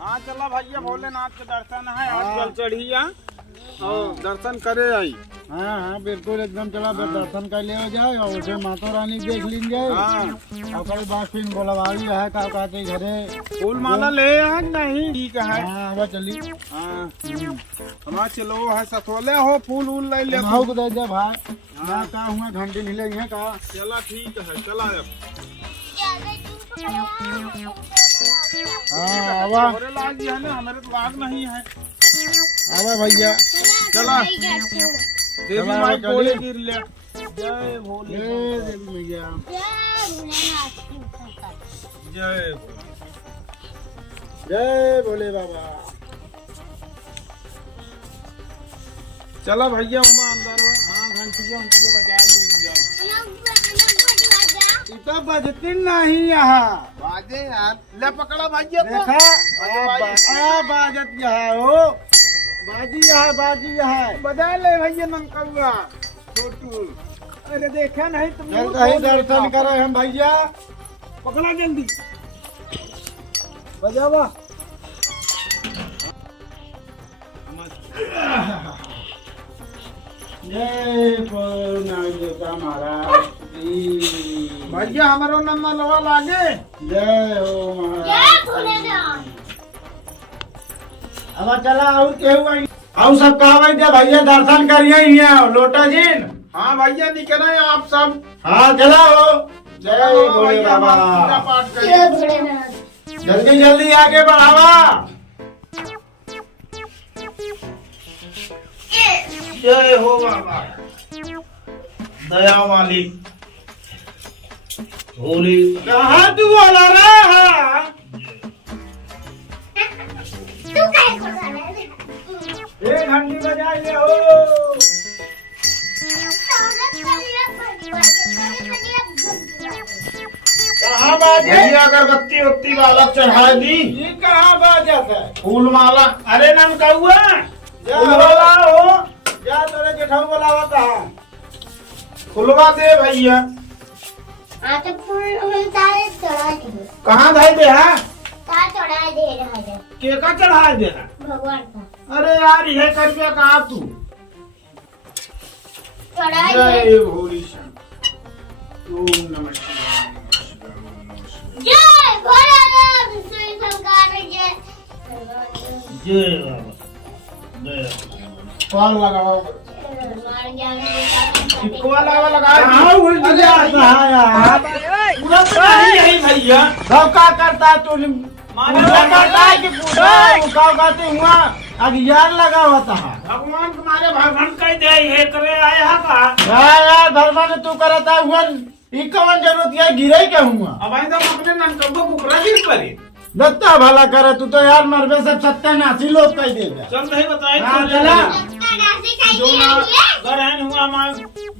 हाँ चला भैया भोलेनाथ के दर्शन है आज जल चढ़िया और दर्शन करे आई। हाँ हाँ बिल्कुल एकदम चला दर्शन कर ले जाए और उसे माता रानी देख लीन जाए। हाँ और बात फिर बोलवाई रहे का कहते घरे फूल माला ले आज नहीं ठीक है। हाँ अब चली हाँ हमारा चलो है सतोले हो फूल उल ले ले भाव को दे दे भाई। हाँ का हुआ घंटी नहीं लगी है का चला ठीक है चला अब हाँ आवा हमारे लाग है ना हमारे तो लाग नहीं है। आवा भैया चला देवी माई कोले गिर ले जय भोले देवी मैया जय जय भोले बाबा। चला भैया वहाँ अंदर हो। हाँ घंटिया बजा लीजिए इतना बजती नहीं यहाँ बाजे यार ले पकड़ा भैया को देखा बाजत यहाँ हो बाजी यहाँ बजा ले भैया नंकौआ छोटू। अरे देखा नहीं तुम जल्दी दर्शन करो हम भैया पकड़ा जल्दी बजावा। जय भोलेनाथ महाराज भैया हमारो नंबर लगा लागे। जय हो महाराज। अब चला और केहू आई और सब कहा भैया दर्शन करिए लोटा जी। हाँ भैया दिखे रहे आप सब। हाँ चला हो जय भोले भैया बाबा। पूजा पाठ करिए। जल्दी जल्दी आगे बढ़ावा। जय हो बाबा दया वाली होली कहाँ तू वाला रहा एक घंटी बजा ले हो। कहाँ बाजे भैया अगरबत्ती उत्ती वाला चढ़ा दी। ये कहाँ बाजत है फूल माला अरे नम कौआ फुलवा हो जा तोरे जेठाऊ बोलावा कहा फुलवा दे भैया कहाँ धाई दे है के का चढ़ा दे है। भगवान का अरे यार ये करके कहा तू चढ़ाई जय भोली शंकर ओम नमः शिवाय जय भोलेनाथ श्री शंकर जय जय बाबा जय कॉल लगाओ टिकवा लगा कहाँ उल्ट जाता है यार पूरा तो नहीं है भैया धोखा करता तू पूजा करता है कि पूजा उकाव करते हुआ अगियार लगा होता है। भगवान तुम्हारे भगवान कह दे ये करे आया का यार धर्म तू करता हुआ ई कौन जरूरत है गिरे क्या हुआ अब आई तो अपने ननकबो कुकरा गिर पड़े दत्ता भला करे तू तो यार मरबे सब 87 लोग कह देगा। चल नहीं बताए हाँ, चला। जो ना गरहन हुआ हमार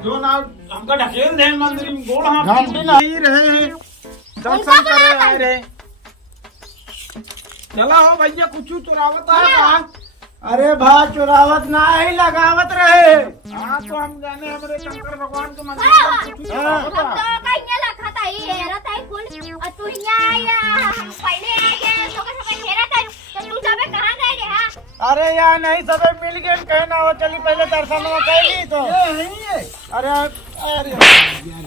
जो ना हमका ढकेल दे मंदिर में गोड़ हाथ घंटी नहीं रहे हैं दर्शन करे आए रहे। चला हो भैया कुछ चुरावत है कहाँ। अरे भाई चुरावत ना ही लगावत रहे। हाँ तो हम जाने हमारे शंकर भगवान के मंदिर में कुछ चुरावत है। अरे यार नहीं सब मिल गए कहना हो चली पहले दर्शन में कैली तो ये नहीं है अरे अरे यार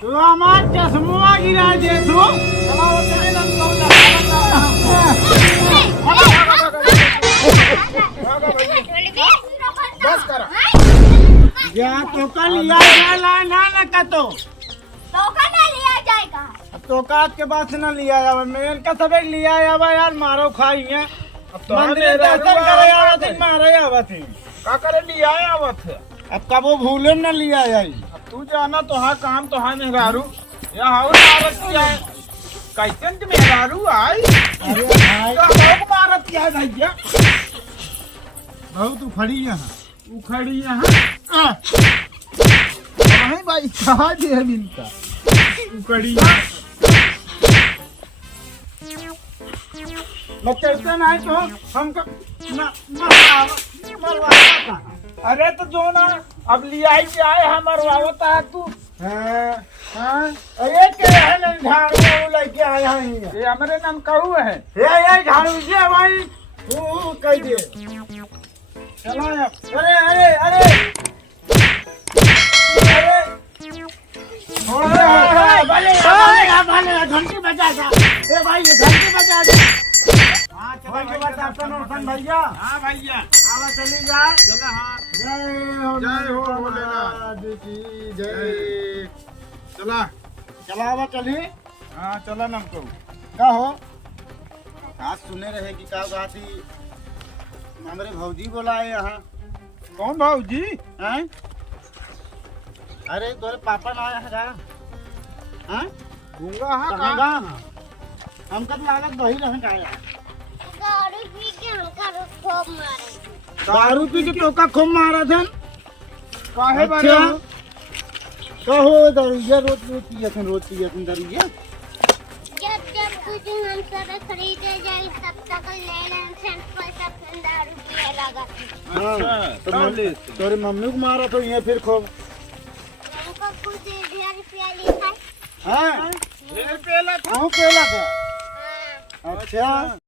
तू हमार चश्मा गिरा दे तू बस करा या तो कल लिया जाए ना ना का तो अब तो काट के बाद से ना लिया जावे मैं इनका सब लिया जावा यार मारो खाई है मंदिर दर्शन करे आवत है मारे आवत है का करे लिया आवत है। अब कबो भूले न लिया जाई अब तू जाना तो हाँ काम तो हाँ मेहरारू या हाउ मारत किया है कैसन के मेहरारू आई अरे भाई तो हाउ मारत किया है भैया बहुत उखड़ी यहाँ उखड़ी यहाँ नहीं भाई कहाँ दे मिलता उखड़ी बच्चे नहीं तो हमको मरवाता अरे तो जो ना अब लिया ही आए हमारे आवता है तू। हाँ हाँ ये क्या है ना झाड़ू लेके आया है ये हमारे नाम कहू है। ये झाड़ू से भाई वो कह दे चलो अब अरे अरे अरे अरे भले घंटी बजा जा ए भाई ये घंटी बजा दे। हाँ चलो के बाद आपका नौसन भैया। हाँ भैया आवा चली जा चलो। हाँ जय हो भोलेनाथ की जय। चला चला आवा चली। हाँ चला नाम कहू। का हो आज सुने रहे कि का बात ही हमारे भौजी बोलाए यहाँ। कौन भाऊजी? हैं अरे तोरे पापा ना आया है का हैं गूंगा हाँ कहेगा हमका तो लागत वही रहे का आया। दारू पी के हमका खूब मारे। दारू पी के टोका खूब मारा था। काहे बारे अच्छा में? कहो दरुया रोज पिया दरुया। जब जब कुछ हम सब खरीदे जाए तब तक ले लें सेंट पैसा फिर दारू पिए लगा। हाँ अच्छा, तोरी मम्मी को मारा तो ये फिर खूब। हमको कुछ 1,000 रुपया लिखा है। हाँ ढेर पेला था। कहूँ केला था। हाँ। अच्छा